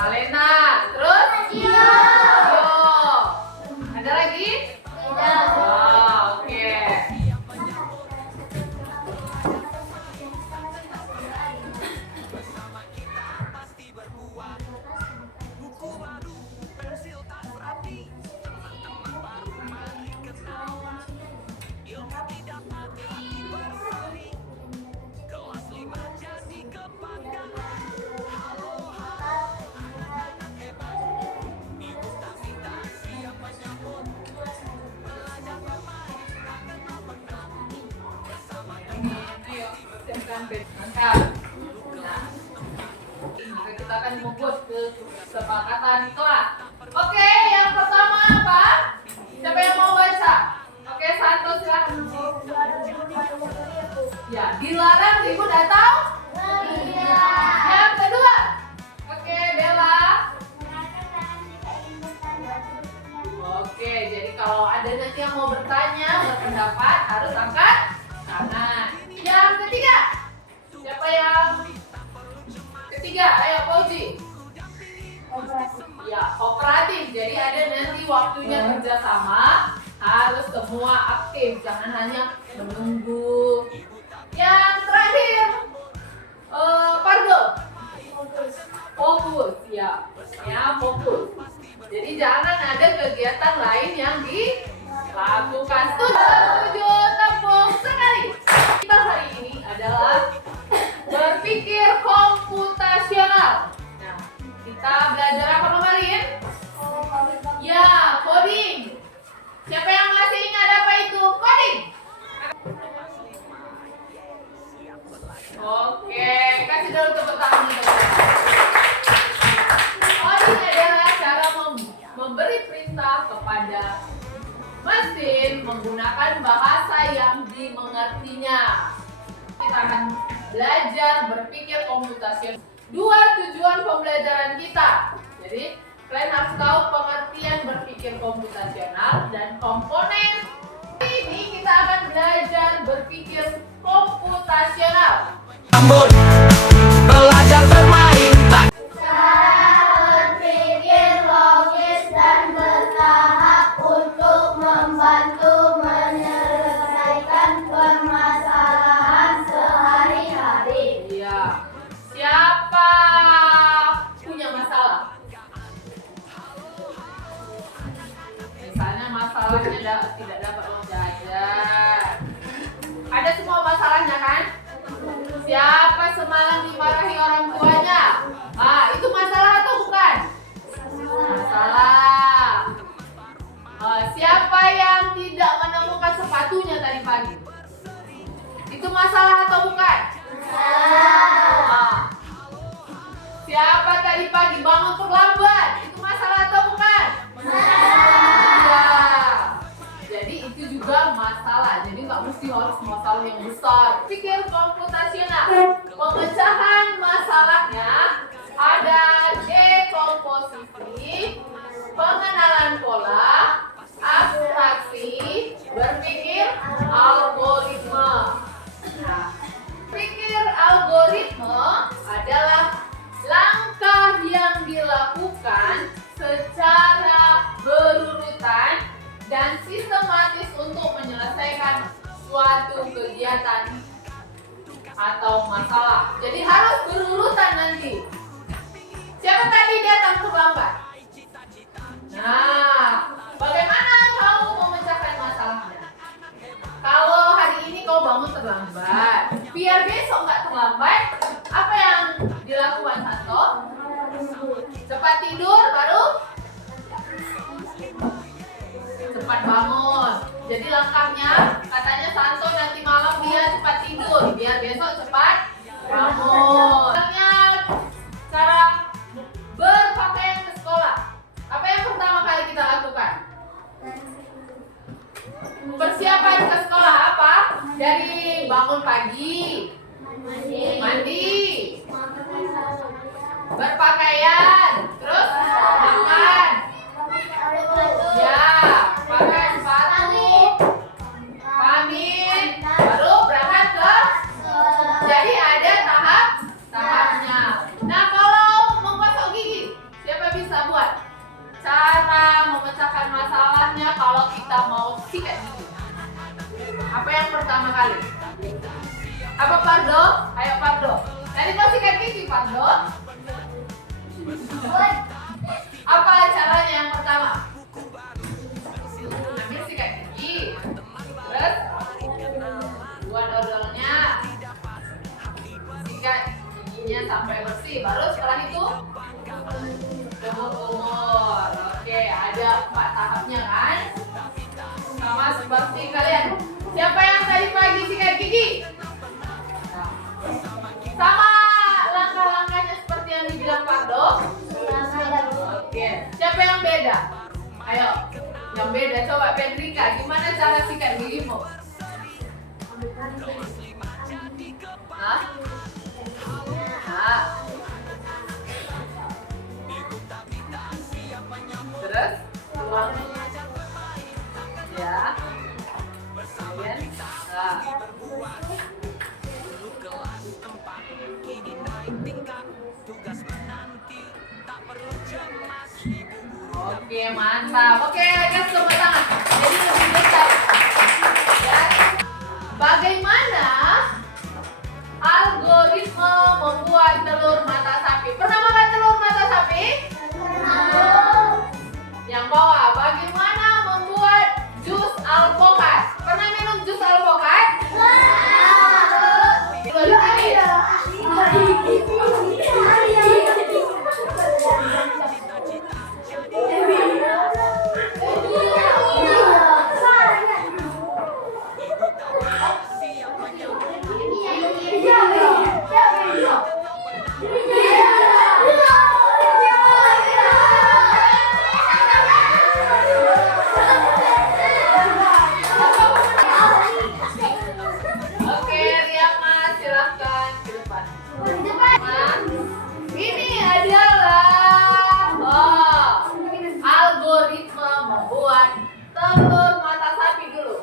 Alena. Terus? Yo. Ada lagi? Tidak. Wow, oke. Ayo, siapkan bed angkat. Nah, maka kita akan membuat kesepakatan kelas. Oke, yang pertama apa? Siapa yang mau baca? Oke, Santo silakan. Ya, dilarang ribut atau? Yang kedua. Oke, Bella. Oke, jadi kalau ada nanti yang mau bertanya, berpendapat, harus angkat tangan. Yang ketiga. Siapa yang ketiga? Ayo, Fauzi. Ya, kooperatif. Jadi ada nanti waktunya kerjasama, harus semua aktif, jangan hanya menunggu. Yang terakhir, Pardo. Fokus, ya, fokus. Jadi jangan ada kegiatan lain yang dilakukan. Setuju, tepuk sekali. Kita hari ini adalah berpikir komputasional. Nah, kita belajar apa kemarin? Ya, coding. Siapa yang masih ingat apa itu coding? Oke, kasih dulu tepuk tangan. Coding adalah cara memberi perintah kepada mesin menggunakan bahasa yang dimengertinya. Kita akan belajar berpikir komputasional. Dua tujuan pembelajaran kita. Jadi, kalian harus tahu pengertian berpikir komputasional dan komponen. Hari ini kita akan belajar berpikir komputasional. Belajar bermain. Cara berpikir logis dan bertahap untuk membantu menyelesaikan permasalahan sehari-hari. Iya. Siapa punya masalah? Misalnya masalahnya tidak dapat uang jajan. Ada semua masalahnya kan? Siapa semalam dimarahi orang tuanya? Itu masalah atau bukan? Masalah. Siapa yang tidak menemukan sepatunya tadi pagi? Itu masalah atau bukan? Siapa tadi pagi bangun terlambat? Itu masalah atau bukan? Iya. Jadi itu juga masalah. Jadi nggak mesti harus masalah yang besar. Pikir komputasional. Pemecahan masalahnya ada dekomposisi, pengenalan pola, abstraksi, berpikir algoritma. Nah, pikir algoritma adalah langkah yang dilakukan secara berurutan dan sistematis untuk menyelesaikan suatu kegiatan atau masalah. Jadi harus berurutan nanti. Siapa tadi datang terlambat? Nah, bagaimana kau memecahkan masalahnya? Kalau hari ini kau bangun terlambat, biar besok nggak terlambat, apa yang dilakukan Santo? Cepat tidur, baru cepat bangun. Jadi langkahnya, katanya Santo nanti malam dia cepat tidur, biar besok cepat bangun. Cara berpakaian ke sekolah. Apa yang pertama kali kita lakukan? Persiapan ke sekolah apa? Dari bangun pagi, mandi, berpakaian, terus makan. Ya, pakai sepatu, pamit, baru berangkat ke. Jadi ada tahapnya. Nah, kalau menggosok gigi, Pardo? Apa caranya yang pertama? Ambil sikat gigi, terus buat odolnya, sikat giginya sampai bersih. Baru setelah itu kumur-kumur. Oke, ada 4 tahapnya kan? Sama seperti kalian. Siapa yang tadi pagi sikat gigi? Sama langkah-langkahnya seperti yang dibilang Pardo? Oke, siapa yang beda? Ayo, yang beda coba Pedrika, gimana cara sikat gigimu? Hah? Hah? Terus? Tuang. Ya. Kemudian, nah. Oke, mantap. Oke, guys, tepuk tangan. Jadi lebih dekat. Ya. Bagaimana algoritma membuat telur mata sapi? Pernah makan telur mata sapi? Yang bawah, bagaimana membuat jus alpukat? Pernah minum jus alpukat? Oke, Riyama, silahkan ke depan. Ini adalah algoritma membuat telur mata sapi dulu.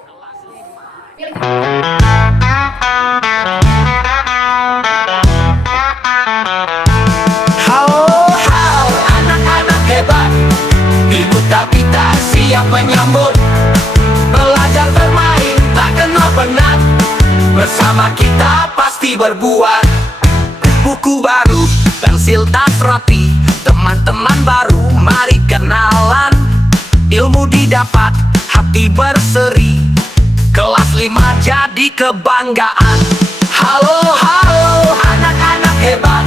Halo, anak-anak hebat, ibu tapi tak siap menyambut. Belajar bermain, tak kenal penat. Bersama kita pasti berbuat. Buku baru, pensil tas rapi. Teman-teman baru, mari kenalan. Ilmu didapat, hati berseri. Kelas 5 jadi kebanggaan. Halo, anak-anak hebat,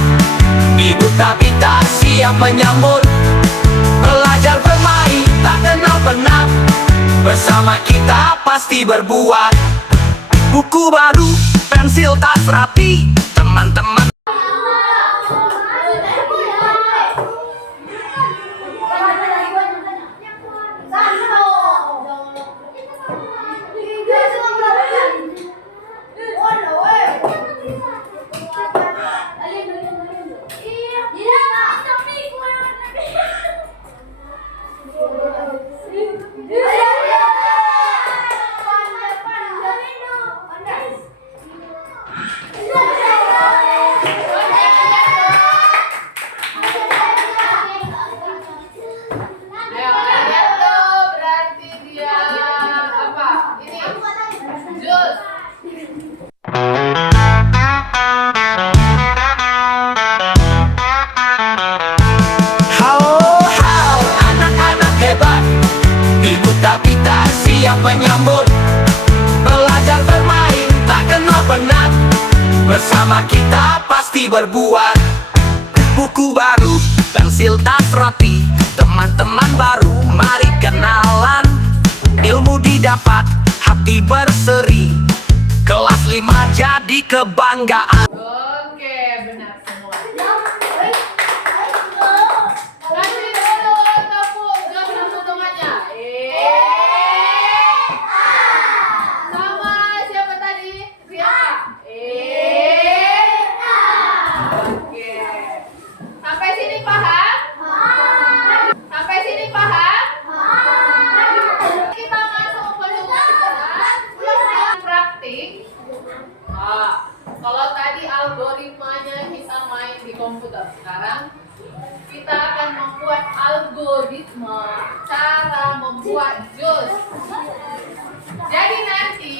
ibu tapi tak siap menyambut. Belajar bermain, tak kenal penat. Bersama kita pasti berbuat. Buku baru, pensil tas rapi. Teman-teman Ayo, lihat tuh, berarti dia apa? Ini jus. Halo, anak-anak hebat, ibu tapi tak siap menyambut. Belajar bermain, tak kenal penat. Bersama kita pasti berbuat. Buku baru, pensil tas rapi. Teman-teman baru, mari kenalan. Ilmu didapat, hati berseri. Kelas 5 jadi kebanggaan. Oke, benar semua. Kasih dulu tepuk jam hitungannya. Sama siapa tadi? Riyama. Oke. Sampai sini paham? Sampai sini paham? Kita masuk pelajaran praktik. Kalau tadi algoritmanya kita main di komputer, sekarang kita akan membuat algoritma cara membuat jus. Jadi nanti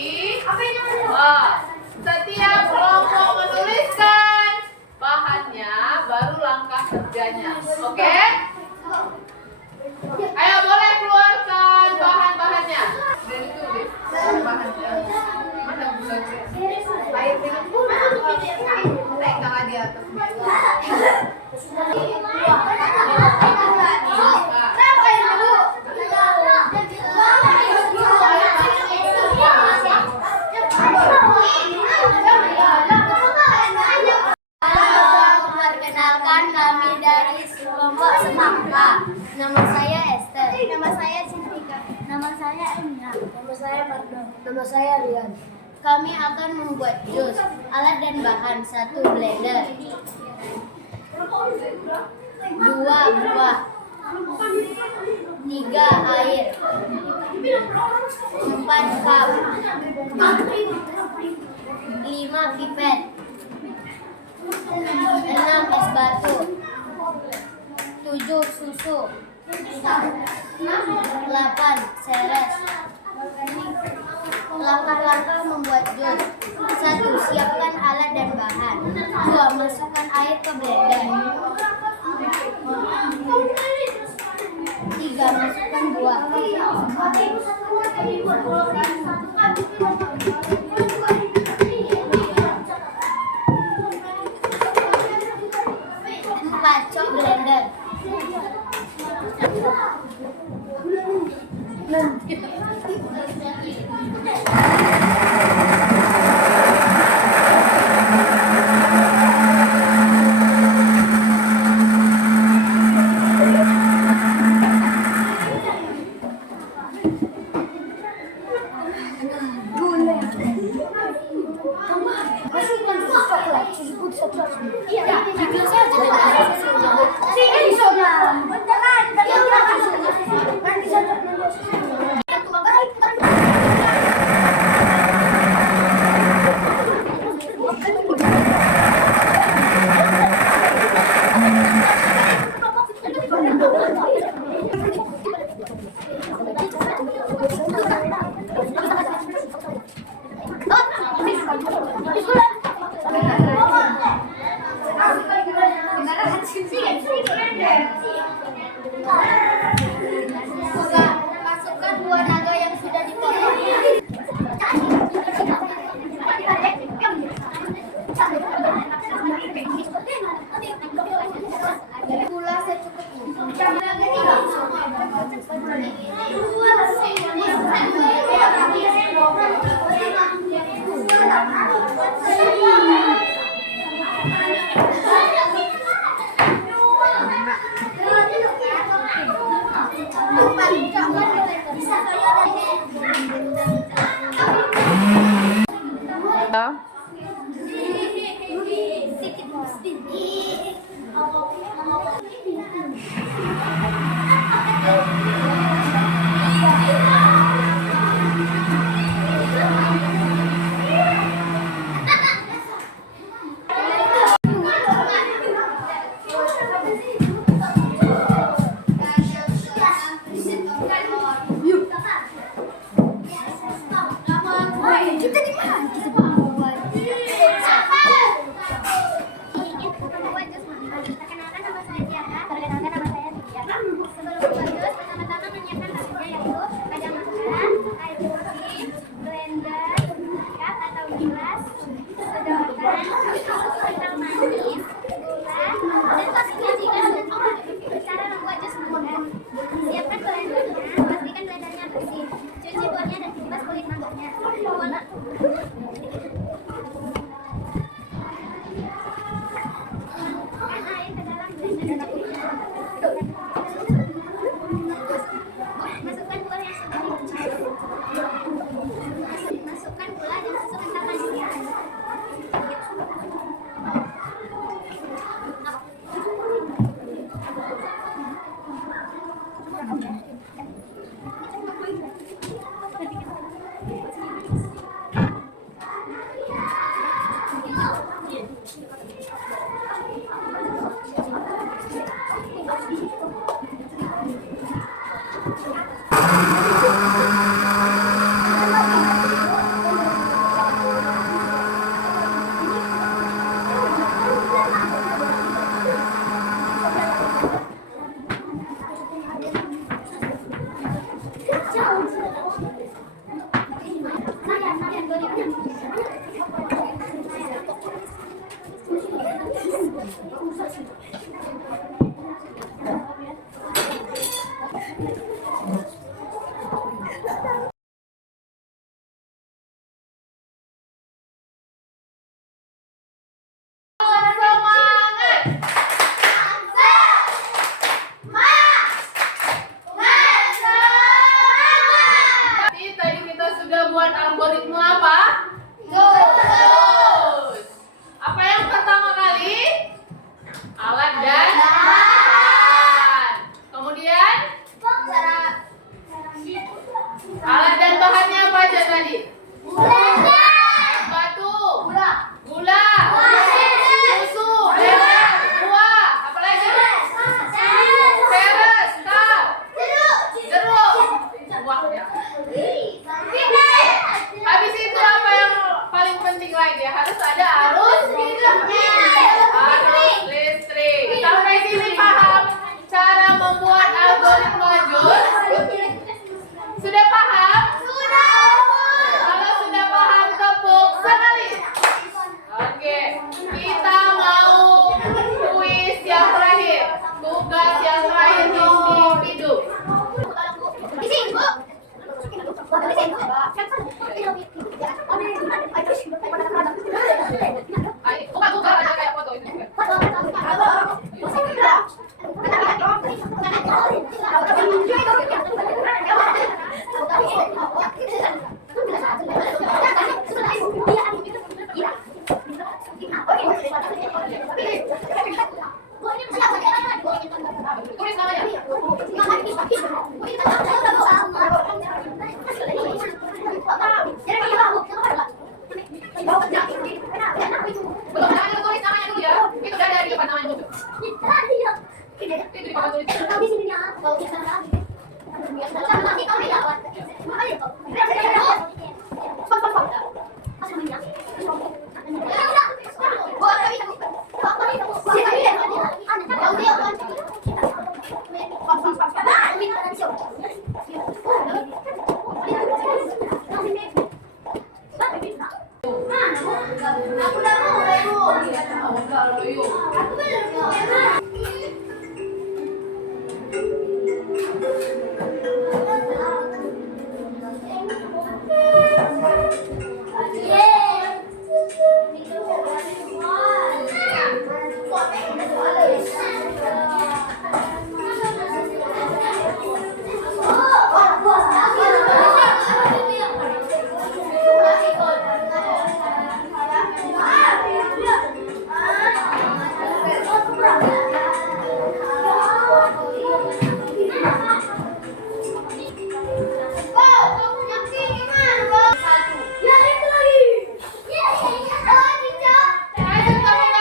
setiap kelompok menuliskan bahannya, bedanya. Oke? Ayo boleh keluarkan bahan-bahannya. Dari tulis bahannya. Mana bulannya? Air minum naikkanlah di atas. Perkenalkan, kami dari kelompok Semangka. Nama saya Esther. Nama saya Cintika. Nama saya Emina. Nama saya Pardo. Nama saya Rian. Kami akan membuat jus. Alat dan bahan: 1 blender, 2 buah, 3 air, 4 cup, 5 pipet, 6 es batu, 7 susu, 8 seres. Langkah-langkah membuat jus: 1. Siapkan alat dan bahan. 2. Masukkan air ke blender. 3. Masukkan buah. 4. Cok blender. Masukkan buah naga yang sudah dipotong. Gula secukupnya. Kita di mana? Kita perkenalkan nama saya Tiara. Sebelum membuat jus, pertama-tama menyiapkan bahannya yaitu kacang merah, air putih, blender, cup atau gelas, sedotan, kental manis, gula, dan pastikan cara membuat jus mudah. Siapkan blendernya, pastikan blendernya bersih. Cuci buahnya dan kipas kulit mangganya. Masukkan buah yang sudah dicuci. Masukkan gula dan susu kental manisnya. Tulis namanya. Belum, jangan dulu tulis namanya dulu ya. Itu udah ada di depan namanya dulu. Itu di depan tulis. Ayo tepuk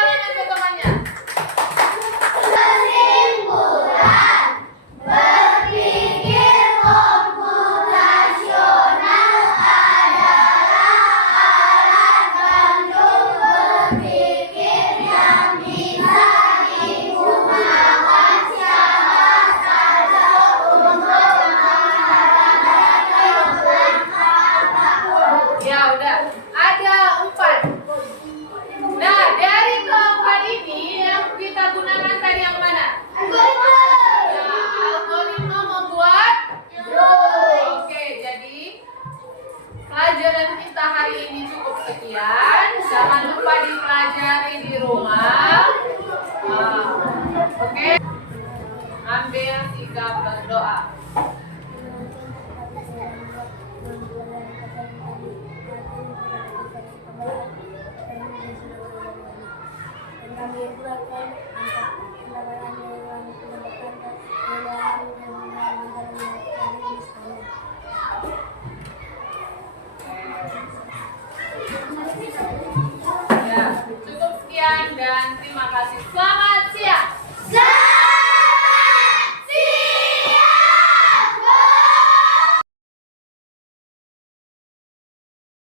tangan untuk temannya. Ya udah, ada 4. Nah, dari keempat ini yang kita gunakan tadi yang mana? Ya, algoritma membuat. Oke, jadi pelajaran kita hari ini cukup sekian. Jangan lupa dipelajari di rumah. Oke, ambil sikap berdoa. Kami